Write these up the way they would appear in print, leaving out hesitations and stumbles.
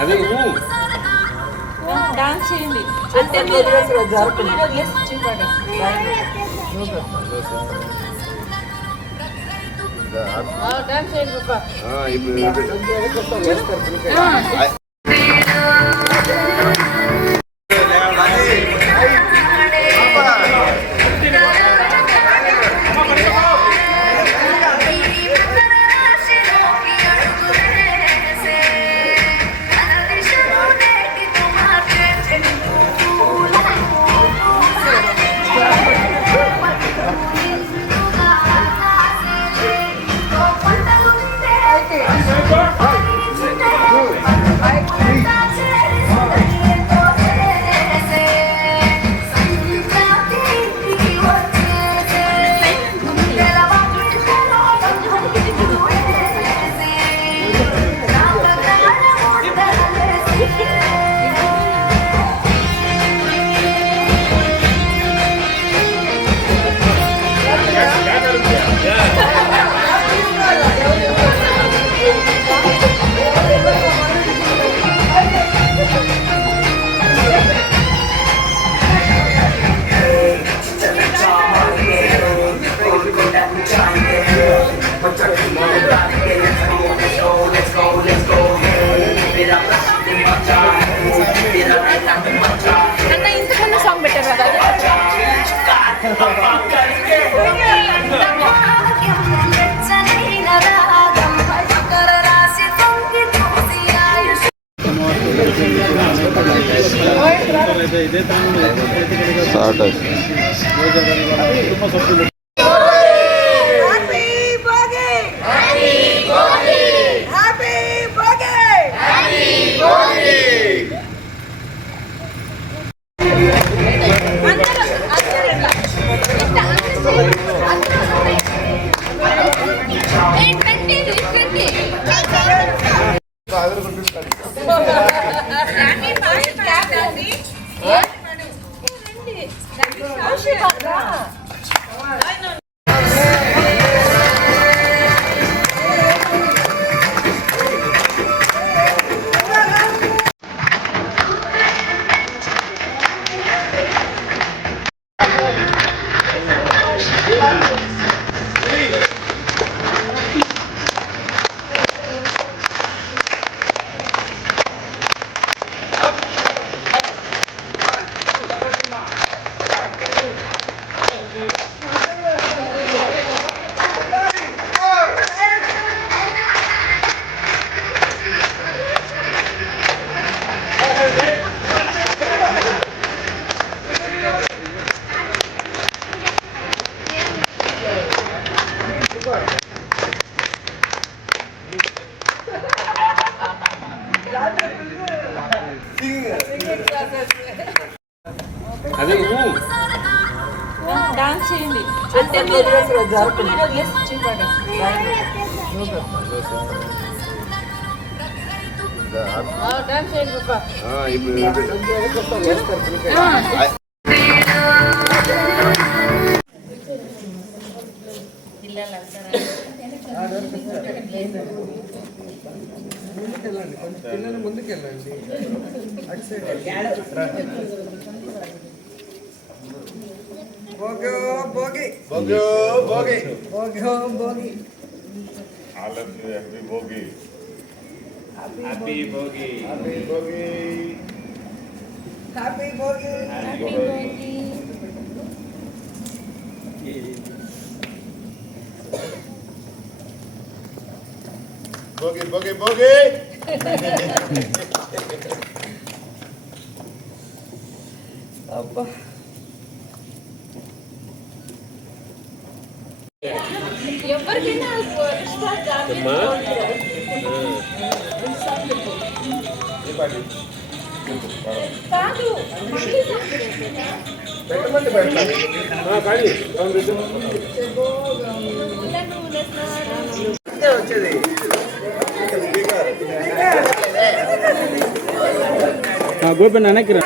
అదే డాన్స్ చేయండి అంటే మీరు డాన్స్ చేయండి పాప. ఇంతకన్నా సాంగ్ పెట్టారు కదా అదే డాన్స్ చేయండి అంటే మీరు డాన్స్ చేయండి పాప. పిల్లలు ముందుకెళ్ళండి. Bhogi Bhogi Bhogi Bhogi Bhogi All of you happy Bogi. Happy Bhogi happy Bhogi happy Bhogi happy Bhogi. Bogi, Bogi, Bogi. అబ్బా ఎవరికైనా కాదు పెట్టమంటే పెట్టండి. వచ్చేది గోపి వెనక్కి రా.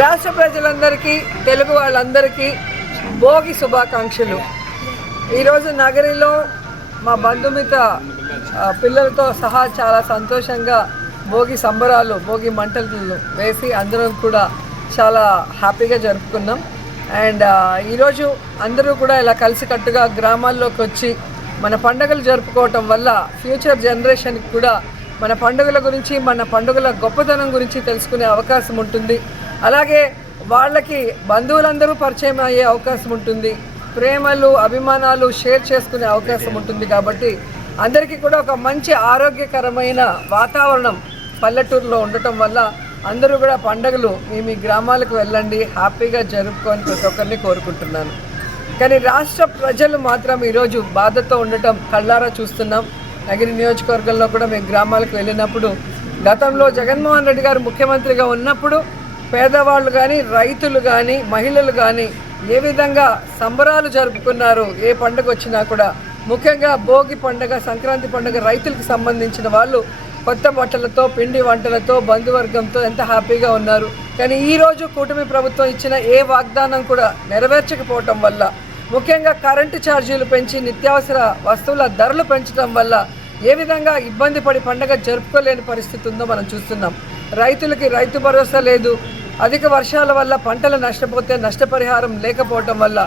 రాష్ట్ర ప్రజలందరికీ తెలుగు వాళ్ళందరికీ భోగి శుభాకాంక్షలు. ఈరోజు నగరిలో మా బంధుమిత్ర పిల్లలతో సహా చాలా సంతోషంగా భోగి సంబరాలు, భోగి మంటలు వేసి అందరం కూడా చాలా హ్యాపీగా జరుపుకున్నాం. అండ్ ఈరోజు అందరూ కూడా ఇలా కలిసికట్టుగా గ్రామాల్లోకి వచ్చి మన పండుగలు జరుపుకోవటం వల్ల ఫ్యూచర్ జనరేషన్కి కూడా మన పండుగల గురించి, మన పండుగల గొప్పతనం గురించి తెలుసుకునే అవకాశం ఉంటుంది. అలాగే వాళ్ళకి బంధువులందరూ పరిచయం అయ్యే అవకాశం ఉంటుంది. ప్రేమలు, అభిమానాలు షేర్ చేసుకునే అవకాశం ఉంటుంది. కాబట్టి అందరికీ కూడా ఒక మంచి ఆరోగ్యకరమైన వాతావరణం పల్లెటూరులో ఉండటం వల్ల అందరూ కూడా పండుగలు మీ గ్రామాలకు వెళ్ళండి, హ్యాపీగా జరుపుకొని ప్రతి ఒక్కరిని కోరుకుంటున్నాను. కానీ రాష్ట్ర ప్రజలు మాత్రం ఈరోజు బాధతో ఉండటం కళ్ళారా చూస్తున్నాం. నగిరి నియోజకవర్గంలో కూడా మేము గ్రామాలకు వెళ్ళినప్పుడు గతంలో జగన్మోహన్ రెడ్డి గారు ముఖ్యమంత్రిగా ఉన్నప్పుడు పేదవాళ్ళు కానీ, రైతులు కానీ, మహిళలు కానీ ఏ విధంగా సంబరాలు జరుపుకున్నారు. ఏ పండుగ వచ్చినా కూడా, ముఖ్యంగా భోగి పండుగ, సంక్రాంతి పండుగ రైతులకు సంబంధించిన వాళ్ళు కొత్త బట్టలతో, పిండి వంటలతో, బంధువర్గంతో ఎంత హ్యాపీగా ఉన్నారు. కానీ ఈరోజు కూటమి ప్రభుత్వం ఇచ్చిన ఏ వాగ్దానం కూడా నెరవేర్చకపోవటం వల్ల, ముఖ్యంగా కరెంటు ఛార్జీలు పెంచి నిత్యావసర వస్తువుల ధరలు పెంచడం వల్ల ఏ విధంగా ఇబ్బంది పడి పండుగ జరుపుకోలేని పరిస్థితి ఉందో మనం చూస్తున్నాం. రైతులకి రైతు భరోసా లేదు. అధిక వర్షాల వల్ల పంటలు నష్టపోతే నష్టపరిహారం లేకపోవటం వల్ల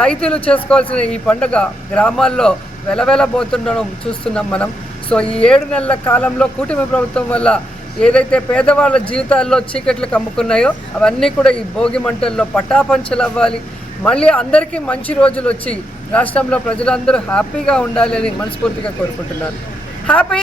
రైతులు చేసుకోవాల్సిన ఈ పండుగ గ్రామాల్లో వెలవెలబోతుండడం చూస్తున్నాం మనం. సో ఈ 7 నెలల కాలంలో కూటమి ప్రభుత్వం వల్ల ఏదైతే పేదవాళ్ళ జీవితాల్లో చీకట్లు కమ్ముకున్నాయో అవన్నీ కూడా ఈ భోగి మంటల్లో పటాపంచలు అవ్వాలి. మళ్ళీ అందరికీ మంచి రోజులు వచ్చి రాష్ట్రంలో ప్రజలందరూ హ్యాపీగా ఉండాలి అని మనస్ఫూర్తిగా కోరుకుంటున్నాను. హ్యాపీ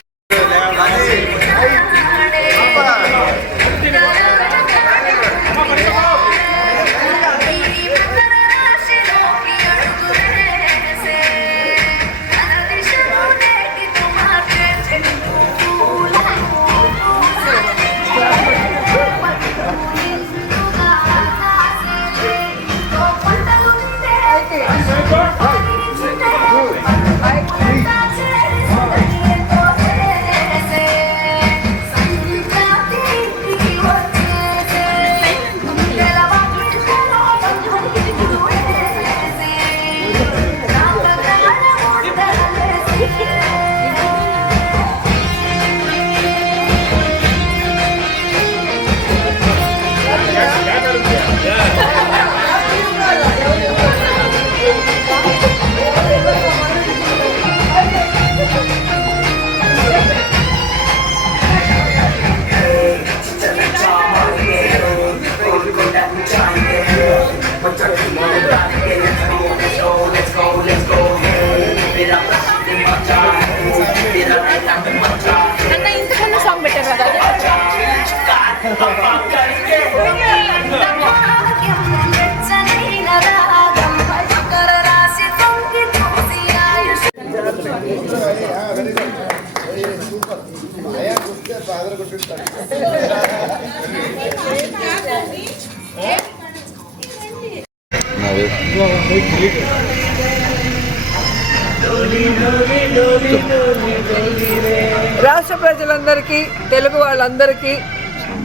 రాష్ట్ర ప్రజలందరికీ, తెలుగు వాళ్ళందరికీ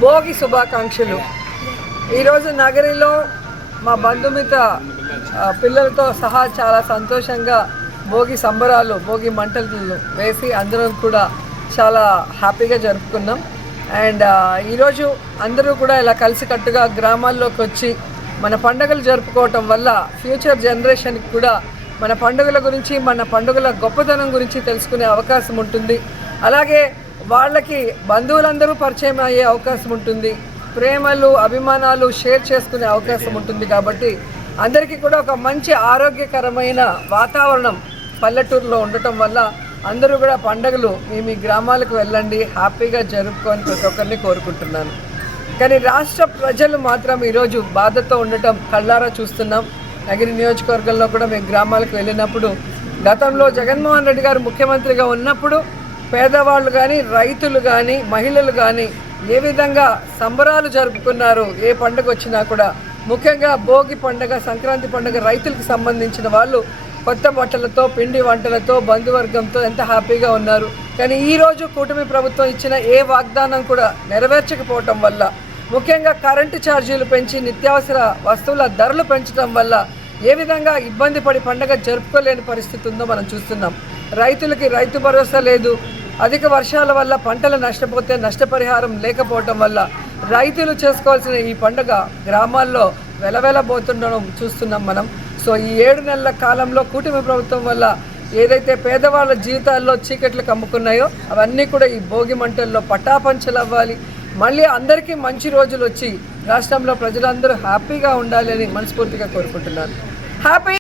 భోగి శుభాకాంక్షలు. ఈరోజు నగరిలో మా బంధుమిత్ర పిల్లలతో సహా చాలా సంతోషంగా భోగి సంబరాలు, భోగి మంటలు వేసి అందరం కూడా చాలా హ్యాపీగా జరుపుకున్నాం. అండ్ ఈరోజు అందరూ కూడా ఇలా కలిసికట్టుగా గ్రామాల్లోకి వచ్చి మన పండుగలు జరుపుకోవటం వల్ల ఫ్యూచర్ జనరేషన్కి కూడా మన పండుగల గురించి, మన పండుగల గొప్పతనం గురించి తెలుసుకునే అవకాశం ఉంటుంది. అలాగే వాళ్ళకి బంధువులందరూ పరిచయం అయ్యే అవకాశం ఉంటుంది. ప్రేమలు, అభిమానాలు షేర్ చేసుకునే అవకాశం ఉంటుంది. కాబట్టి అందరికీ కూడా ఒక మంచి ఆరోగ్యకరమైన వాతావరణం పల్లెటూరులో ఉండటం వల్ల అందరూ కూడా పండుగలు మీ గ్రామాలకు వెళ్ళండి, హ్యాపీగా జరుపుకొని ప్రతి ఒక్కరిని కోరుకుంటున్నాను. కానీ రాష్ట్ర ప్రజలు మాత్రం ఈరోజు బాధతో ఉండటం కళ్ళారా చూస్తున్నాం. నగిరి నియోజకవర్గంలో కూడా మేము గ్రామాలకు వెళ్ళినప్పుడు గతంలో జగన్మోహన్ రెడ్డి గారు ముఖ్యమంత్రిగా ఉన్నప్పుడు పేదవాళ్ళు కానీ రైతులు కానీ మహిళలు కానీ ఏ విధంగా సంబరాలు జరుపుకున్నారు. ఏ పండుగ వచ్చినా కూడా ముఖ్యంగా భోగి పండుగ, సంక్రాంతి పండుగ రైతులకు సంబంధించిన వాళ్ళు కొత్త బట్టలతో, పిండి వంటలతో, బంధువర్గంతో ఎంత హ్యాపీగా ఉన్నారు. కానీ ఈరోజు కూటమి ప్రభుత్వం ఇచ్చిన ఏ వాగ్దానం కూడా నెరవేర్చకపోవటం వల్ల, ముఖ్యంగా కరెంటు ఛార్జీలు పెంచి నిత్యావసర వస్తువుల ధరలు పెంచడం వల్ల ఏ విధంగా ఇబ్బంది పడి పండుగ జరుపుకోలేని పరిస్థితి ఉందో మనం చూస్తున్నాం. రైతులకి రైతు భరోసా లేదు. అధిక వర్షాల వల్ల పంటలు నష్టపోతే నష్టపరిహారం లేకపోవటం వల్ల రైతులు చేసుకోవాల్సిన ఈ పండుగ గ్రామాల్లో వెలవెలబోతుండడం చూస్తున్నాం మనం. సో ఈ 7 నెలల కాలంలో కూటమి ప్రభుత్వం వల్ల ఏదైతే పేదవాళ్ళ జీవితాల్లో చీకట్లు కమ్ముకున్నాయో అవన్నీ కూడా ఈ భోగి మంటల్లో పటాపంచలు అవ్వాలి. మళ్ళీ అందరికీ మంచి రోజులు వచ్చి రాష్ట్రంలో ప్రజలందరూ హ్యాపీగా ఉండాలి అని మనస్ఫూర్తిగా కోరుకుంటున్నాను. హ్యాపీ